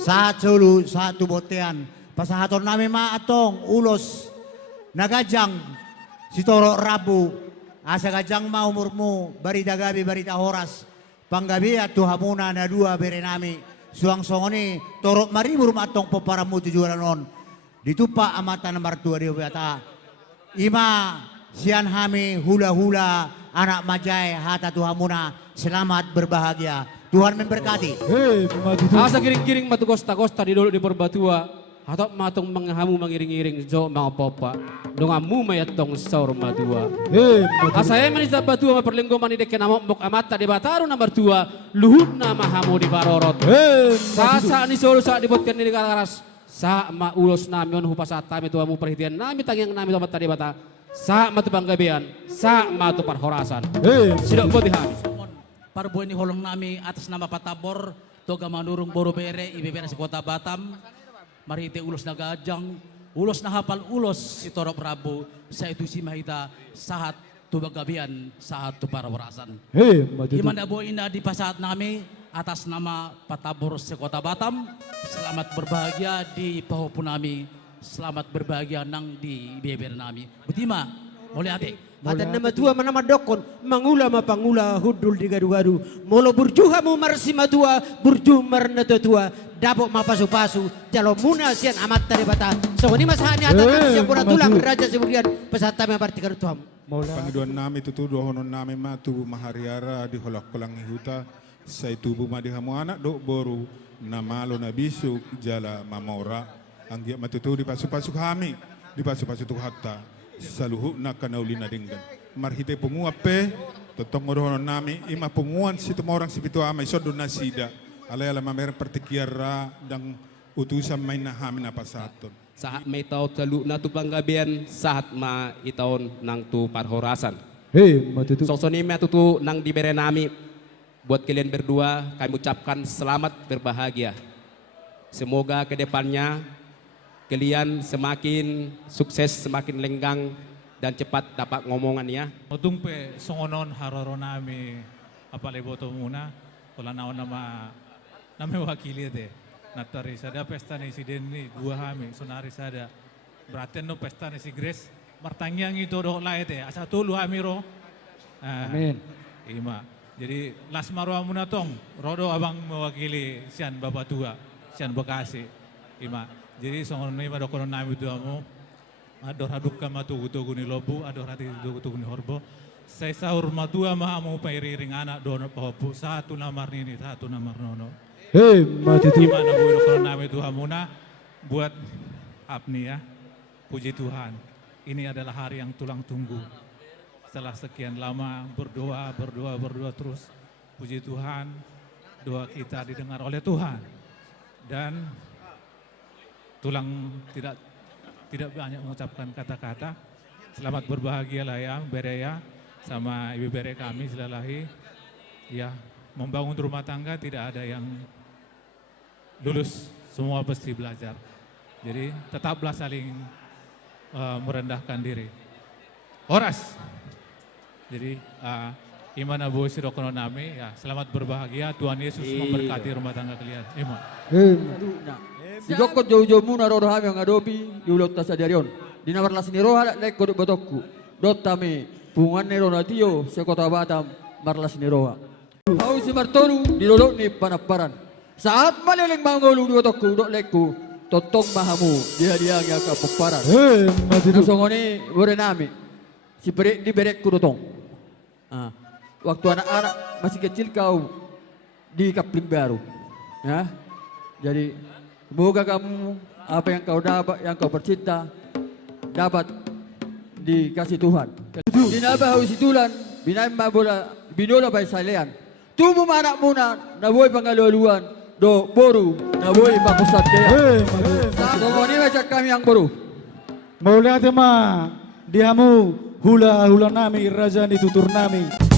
Saat sulu, saat tubotean. Pasahaton namin maatong ulos. Nagajang si Toro Rabu. Asa gajang maumurmu. Barita gabi, barita horas. Panggabi at tuhamuna na dua bere nami. Suang songoni. Toro maribur matong poparamu tujuan non. Ditupa amatan nomor 2 di Ubata. Ima sian hami hula-hula anak majai hata tuhamuna. Selamat berbahagia. Tuhan memberkati. Asa giring-giring matu gosta-gosta di dulu di perbatua. Atau matong menghamu mengiring-iring jo mga popa. Dongamu mayatong saur madua. Asa ay manisa batua maperlinggo manidek kenamok mok amata di bataru nomor 2. Luhut na mahamu di barorot. Sasa ni solo sa dibotkan ni karas. Sa maulos namion hupasa tami tuamu perhatian nami tangyang nami tomat tadi bata. Sa matu panggabian, sa matu parhorasan. Sidok botihan. Parbo ini holong nami atas nama Patabor, toga manurung boro bere, ibebera si kota Batam, marite ulos na gajang, ulos na hapal ulos si Toro Prabu, sa itu si mahita sahat tubagabian, sahat tu parhorasan. Imanda bo ina di pasahat nami atas nama Patabor si kota Batam, selamat berbahagia di pahopu nami, selamat berbahagia nang di ibebera nami. Butima, oleh adik. Atan nama tua manama dokon mangula mapangula hudul di garu-garu molo burjuha mu marsi matua burju marna tua dapok mapasu-pasu jalo muna sian amat tadi bata so ini mas hanya ada siang pura tulang raja sebudian pesata me partikan tuam Panggiduan nami tutudo honon nami matu mahariara di holak kolang ihuta say tubu madi hamu anak dok boru namalo na bisu jala mamora anggia matutu di pasu-pasu kami di pasu-pasu tu hatta saluhu na kanaulina dinggan marhite punguape totong ngorohono nami ima punguan situ orang sipitu amai sodo nasida alay mamer pertikiara dang utusan main na hamin apa saton Saat may tao talu na tu panggabian saat ma itaon nang tu parhorasan. Sosoni matutu nang dibere nami buat kalian berdua kami ucapkan selamat berbahagia. Semoga kedepannya kalian semakin sukses, semakin lenggang dan cepat dapat ngomongannya. Tumpe songonon haroro nami apalagi boto muna wala naon nama wakili de natari sada pesta ni si Denny gua hami sonari sada berarti no pesta ni si Grace martangyang itu do lae te asa tulu hami ro. Amin. Ima. Jadi las marwa muna tong rodo abang mewakili sian bapak tua sian Bekasi. Ima. Jadi songon ni pada konon nami tu amo, ador haduk kama tu gutu guni lobu, ador hati tu gutu guni horbo. Saya sahur madua mahamu pairiring anak dono pohopu satu namar nini satu namar nono. Gimana bu konon nami tu amuna buat apni ya, puji Tuhan. Ini adalah hari yang tulang tunggu. Setelah sekian lama berdoa terus, puji Tuhan, doa kita didengar oleh Tuhan dan tulang tidak banyak mengucapkan kata-kata. Selamat berbahagia lah ya bere ya sama ibu bere kami selalahi ya membangun rumah tangga tidak ada yang lulus, semua pasti belajar. Jadi tetaplah saling merendahkan diri. Horas. Jadi Iman Abu Sirokono nami ya selamat berbahagia, Tuhan Yesus memberkati rumah tangga kalian. Iman. Sidokot jauh-jauh muna roh hami ang adopi diulot ta sa diaryon. Dinawarlas ni roh halak lek kodok botokku. Dot tami pungan ni roh natio sa kota Batam marlas ni roh. Hau si Martonu dilolok ni panaparan. Saat maliling mangolu di botokku dok lekku totong mahamu dia nga kapaparan. Nasongoni bore nami si berek di berek kurutong. Waktu anak-anak masih kecil kau di Kapling Baru. Ya. Jadi semoga kamu apa yang kau dapat, yang kau bercinta dapat dikasih Tuhan. Dinabah usitulan, binama bola, binola bay salean. Tubuh anak muna, naboy pangaluluan, do boru, naboy pakusat daya. Sangko ni macam kami yang boru. Maulah tema dihamu hula nami raja ni tutur nami.